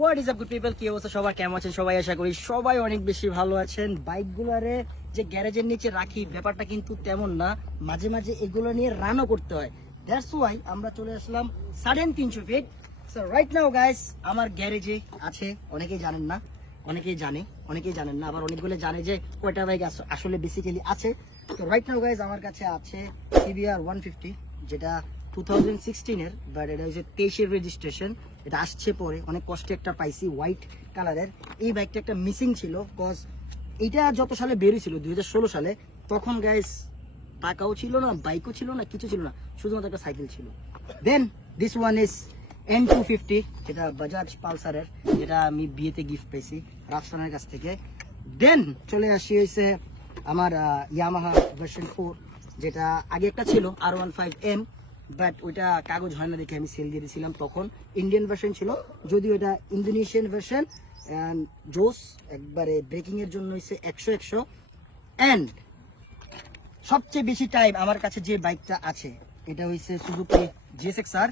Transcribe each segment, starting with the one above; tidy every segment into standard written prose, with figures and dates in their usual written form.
What is up good people, কি অবস্থা সবার, কেমন আছেন সবাই? আশা করি সবাই অনেক বেশি ভালো আছেন। বাইকগুলোরে যে গ্যারেজের নিচে রাখি ব্যাপারটা কিন্তু তেমন না, মাঝে মাঝে এগুলো নিয়ে রানও করতে হয়। দ্যাটস ওয়াই আমরা চলে আসলাম 350 ফিট। সো রাইট নাও গাইস আমার গ্যারেজে আছে, অনেকেই জানেন না, অনেকেই জানে, অনেকেই জানেন না, আবার অনেকগুলো জানে যে কয়টা বাইক আসলে বেসিক্যালি আছে। তো রাইট নাও গাইস আমার কাছে আছে CBR 150, যেটা 2016 এর, বাট এটা হচ্ছে 23-এর রেজিস্ট্রেশন। এটা আসছে পরে, অনেক কষ্টে একটা পাইছি হোয়াইট কালারের। এই বাইকটা একটা মিসিং ছিল, কজ এইটা যত সালে বেরিয়েছিল 2016 সালে, তখন গাইস টাকাও ছিল না, বাইকও ছিল না, কিছু ছিল না, শুধুমাত্র একটা সাইকেল ছিল। দেন দিস ওয়ান ইজ N250, যেটা বাজাজ পালসারের, যেটা আমি বিয়েতে গিফট পেয়েছি রাফসানের কাছ থেকে। দেন চলে আসি হয়েছে আমার ইয়ামাহা ভার্সন 4, যেটা আগে একটা ছিল R15M, বাট ওইটা কাগজ হয় না দেখে আমি সেল দিয়ে দিয়েছিলাম। তখন ইন্ডিয়ান ভার্সন ছিল, যদিও এটা ইন্দোনেশিয়ান ভার্সন। জোস একবারে ব্রেকিং এর জন্য হচ্ছে 100 অ্যান্ড সবচেয়ে বেশি টাইম আমার কাছে যে বাইকটা আছে এটা হচ্ছে সুজুকি GSX-R।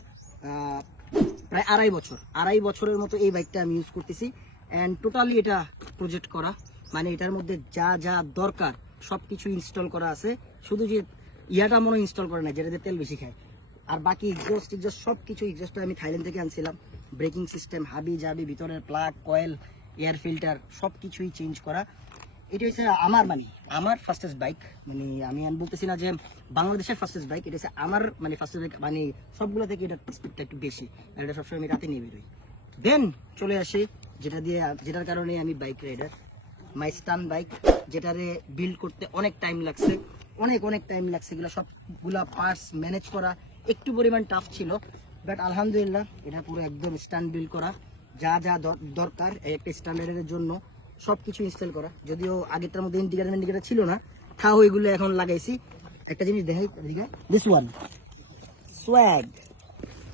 প্রায় 2.5 বছরের মতো এই বাইকটা আমি ইউজ করতেছি। অ্যান্ড টোটালি এটা প্রজেক্ট করা, মানে এটার মধ্যে যা যা দরকার সব কিছু ইনস্টল করা আছে। শুধু যে ইয়াটা মনে ইনস্টল করে না, যেটাতে তেল বেশি খায়, আর বাকি এক্সস্ট সব কিছু। এক্সস্টটা আমি থাইল্যান্ড থেকে আনছিলাম। ব্রেকিং সিস্টেম, হাবি জাবি, ভিতরের প্লাগ, কয়েল, এয়ার ফিল্টার সব কিছুই চেঞ্জ করা। এটা হচ্ছে আমার ফার্স্টেস্ট বাইক। মানে আমি বলতেছি না যে বাংলাদেশের ফার্স্টেস্ট বাইক, এটা হচ্ছে আমার মানে ফার্স্টেস্ট বাইক। মানে সবগুলো থেকে এটা স্পিডটা একটু বেশি, আর এটা সবসময় আমি রাতে নিয়ে বেরোই। দেন চলে আসি যেটার কারণে আমি বাইক রাইডার, মাই স্টান বাইক, যেটারে বিল্ড করতে অনেক টাইম লাগছে, অনেক টাইম লাগছে। এগুলো সবগুলা পার্টস ম্যানেজ করা একটু পরিমাণ টাফ ছিল, বাট আলহামদুলিল্লাহ এটা পুরো একদম স্ট্যান্ড বিল্ড করা। যা যা দরকার একটা স্ট্যান্ডার্ডের জন্য সব কিছু ইনস্টল করা। যদিও আগেরটার মধ্যে ইন্ডিকেটার ছিল না, তাও এগুলো এখন লাগাইছি। একটা জিনিস দেখাই, দিস ওয়ান সোয়াগ।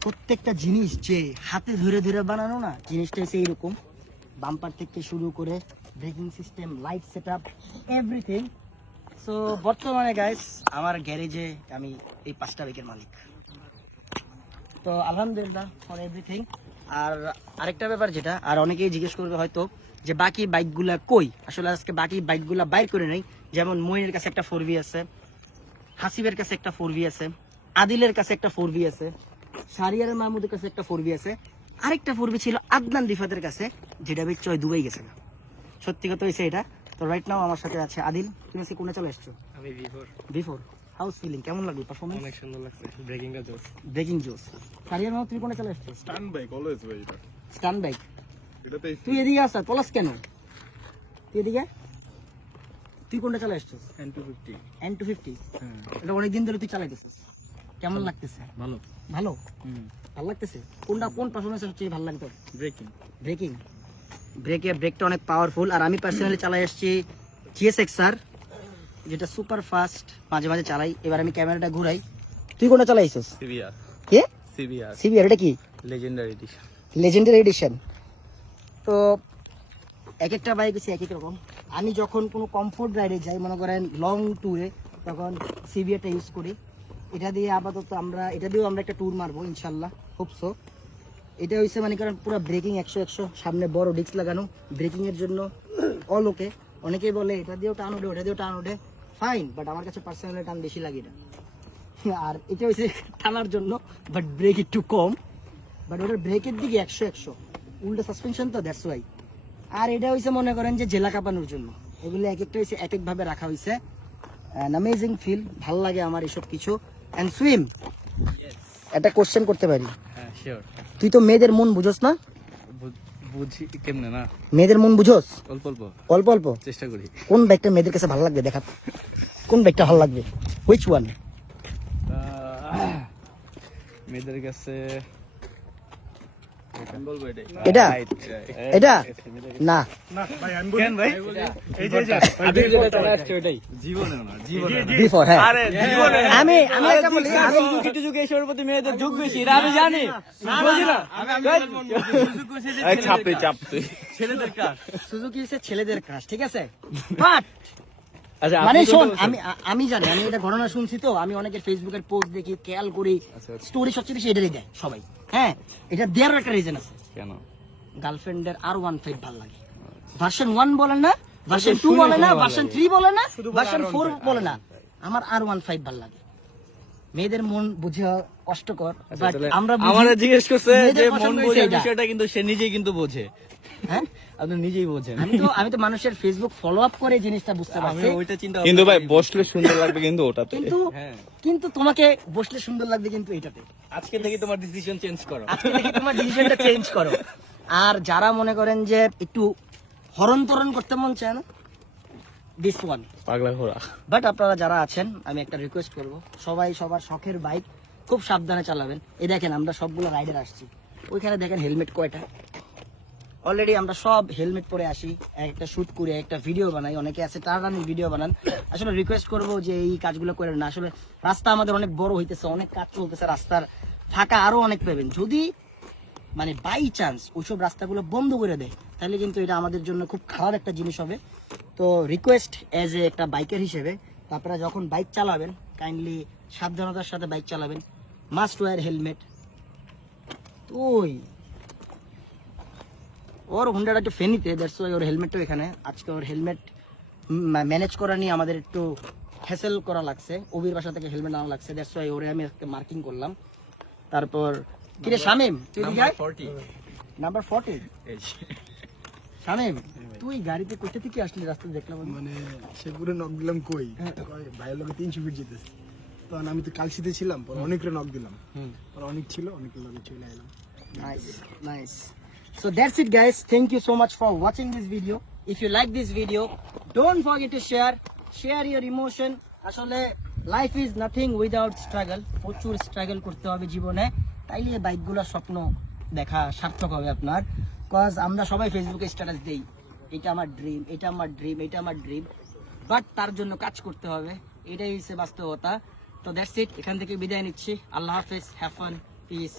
প্রত্যেকটা জিনিস যে হাতে ধরে ধরে বানানো না, জিনিসটা হচ্ছে এইরকম। বাম্পার থেকে শুরু করে braking system, light set up, everything. So বর্তমানে গাইস আমার গ্যারেজে আমি এই 5টা বাইকের মালিক। তো আলহামদুলিল্লাহ ফর এভরিথিং। আর আরেকটা ব্যাপার যেটা, আর অনেকেই জিজ্ঞেস করবে হয়তো যে বাকি বাইকগুলা কই, আসলে আজকে বাকি বাইকগুলা বাইর করে নেই। যেমন মইনের কাছে একটা 4V আছে, হাসিবের কাছে একটা 4V আছে, আদিলের কাছে একটা 4V আছে, শারিয়ার মাহমুদের কাছে একটা 4V আছে, আরেকটা 4V ছিল আদনান রিফাতের কাছে, যেটা বেচ দুবাই গেছে না। সত্যি কথা হয়েছে এটা। তো রাইট নাও আমার সাথে আছে আদিল। তুমি আজকে কোনে চলে আসছো? আমি V4। হাউস ফিলিং কেমন লাগলো? পারফরম্যান্স অনেক সুন্দর লাগছে, ব্রেকিং জোস। শারিয়ার মাহমুদ তুমি কোনে চলে আসছো? স্টান বাইক অলওয়েজ ভাই, এটা স্টান বাইক। এটাতেই তুই এদিকে আস, পলাশ কেন তুই এদিকে? তুই কোনটা চলে আসছিস? N250। এটা অনেকদিন ধরে তুই চালাইতেছিস, কেমন লাগতেছে? ভালো। ভালো লাগতেছে? কোন পারফরমেন্স সবচেয়ে ভালো লাগতো? ব্রেকটা অনেক পাওয়ারফুল। আর আমি পার্সোনালি চালাই আসছি GSX-R, যেটা সুপার ফাস্ট, মাঝে মাঝে চালাই। এবার আমি ক্যামেরাটা ঘুরাই। তুই কোনটা চালাইছিস? কে? CBR। এটা কি লেজেন্ডারি এডিশন? তো এক একটা বাইক হচ্ছে এক এক রকম। আমি যখন কোনো কমফোর্ট রাইডে যাই, মনে করেন লং ট্যুরে, তখন CBR-টা ইউজ করি। এটা দিয়ে আপাতত এটা দিয়েও আমরা একটা ট্যুর মারবো ইনশাল্লাহ, হোপসো। এটা হচ্ছে মানে কারণ পুরো ব্রেকিং 100, সামনে বড় ডিস্ক লাগানো, ব্রেকিং এর জন্য অল ওকে। অনেকেই বলে এটা দিয়েও টান ওঠে, ওটা দিয়েও টান ওঠে, ফাইন, বাট আমার কাছে পার্সোনালি টান বেশি লাগে না। আর এটা হচ্ছে টানার জন্য, বাট ব্রেক একটু কম, বাট ওটার ব্রেকের দিকে 100 উল্টা সাসপেনশন, তো দ্যাটস ওয়াই। আর এটা হচ্ছে মনে করেন যে জেলা কাঁপানোর জন্য। এগুলো এক একটা হচ্ছে এক একভাবে রাখা হয়েছে। অ্যামেজিং ফিল, ভাল লাগে আমার এসব কিছু। অ্যান্ড সুইম, একটা কোশ্চেন করতে পারি? হ্যাঁ শিওর। তুই তো মেয়েদের মন বুঝোস না? বুঝি কেমনে না? মেয়েদের মন বুঝোস? অল্প অল্প চেষ্টা করি। কোন বাইকটা মেয়েদের কাছে ভালো লাগবে দেখা? কোন বাইকটা ভালো লাগবে? Which one? মেয়েদের কাছে এটা এটা না ভাই আমি কেন ভাই? এই যে আদিল যেটা চলে আসছে ওটাই জীবনে না, জীবনে না। বিফোর। হ্যাঁ, আরে জীবনে আমি একটা বলি, আমি কিছু যুগে এসবের প্রতি মেয়েদের ঝোঁক বেশি, এটা আমি জানি। বুঝি না আমি চাপতে ছেলেদের কাজ। সুজুকি হচ্ছে ছেলেদের ক্রাশ, ঠিক আছে? বাট আচ্ছা মানে শোন, আমি জানি, আমি এটা ঘটনা শুনছি, তো আমি অনেকের ফেসবুকের পোস্ট দেখি, খেয়াল করি, স্টোরি সবচেয়ে বেশি এটারই দেয় সবাই। হ্যাঁ, এটা দেওয়ার একটা রিজন আছে। কেন? গার্লফ্রেন্ডের R15 ভালো লাগে। ভার্সন 1 বলে না, ভার্সন 2 বলে না, ভার্সন 3 বলে না, ভার্সন 4 বলে না, আমার R15 ভালো লাগে। মেয়েদের মন বুঝা কষ্টকর, বাট আমরা আমারে জিজ্ঞেস করছে মেয়েদের যে পছন্দ মন হয়েছে বোঝার এটা। বিষয়টা কিন্তু সে নিজেই কিন্তু বোঝে। হ্যাঁ, আপনি নিজেই বোঝেন। আমি তো মানুষের ফেসবুক ফলো আপ করে জিনিসটা বুঝতে আমি পারছি। ওইটা চিন্তা কিন্তু ভাই বসলে সুন্দর লাগবে কিন্তু ওটাতে। কিন্তু তোমাকে বসলে সুন্দর লাগবে কিন্তু এটাতে। আজকে থেকে তোমার ডিসিশন চেঞ্জ করো। আজকে থেকে তোমার ডিসিশনটা চেঞ্জ করো। আর যারা মনে করেন যে একটু হরণ তরণ করতে মন চায় না, দিস ওয়ান। পাগলা ঘোড়া। বাট আপনারা যারা আছেন, আমি একটা রিকোয়েস্ট করব, সবাই সবার শখের বাইক খুব সাবধানে চালাবেন। এই দেখেন আমরা সবগুলো রাইডার আসছি, ওইখানে দেখেন হেলমেট কয়টা। অলরেডি আমরা সব হেলমেট পরে আসি, একটা শুট করি, একটা ভিডিও বানাই। অনেকে আছে টার্নানির ভিডিও বানান। আসলে রিকোয়েস্ট করব যে এই কাজগুলো করেন না। আসলে রাস্তা আমাদের অনেক বড় হইতেছে, অনেক কাজ চলতেছে, রাস্তার ফাঁকা আরো অনেক পাবেন। যদি মানে বাই চান্স ওইসব রাস্তাগুলো বন্ধ করে দেয়, তাহলে কিন্তু এটা আমাদের জন্য খুব খারাপ একটা জিনিস হবে। তো রিকোয়েস্ট এজ এ একটা বাইকার হিসেবে, আপনারা যখন বাইক চালাবেন কাইন্ডলি সাবধানতার সাথে বাইক চালাবেন। Must wear helmet. ওই ওর হুন্ডাটা একটু ফেনিতে, দ্যাটস ওয়াই ওর হেলমেটও এখানে। আজকে ওর হেলমেট ম্যানেজ করা নিয়ে আমাদের একটু হ্যাসেল করা লাগছে, ওবির বাসা থেকে হেলমেট আনা লাগছে, দ্যাটস ওয়াই ওরে আমি আজকে মার্কিং করলাম। তারপর কিরে শামিম, তুই গাই নাম্বার 40। শামিম, তুই গাড়িতে কোথা থেকে আসলি? রাস্তা দেখলাম আমি। মানে শেরপুরে নক দিলাম, কই কয় ভাইয়ের লোকে 300 ফিট যেতেছে। তখন আমি তো কালশিতে ছিলাম, পরে অনেকরে নক দিলাম, পরে অনেক ছিল, অনেকের লোকে চলে এলাম। Nice, nice. So that's it, guys. Thank you so much for watching this video. If you like this video, don't forget to share your emotion. আসলে life is nothing without struggle. প্রচুর স্ট্রাগল করতে হবে জীবনে, তাইলে বাইকগুলোর স্বপ্ন দেখা সার্থক হবে আপনার। কজ আমরা সবাই ফেসবুকে স্ট্যাটাস দেই, এটা আমার ড্রিম, এটা আমার ড্রিম, এটা আমার ড্রিম, বাট তার জন্য কাজ করতে হবে, এটাই হচ্ছে বাস্তবতা। তো দ্যাটস ইট, এখান থেকে বিদায় নিচ্ছি। আল্লাহ হাফেজ, হ্যাভ ফান, পিস।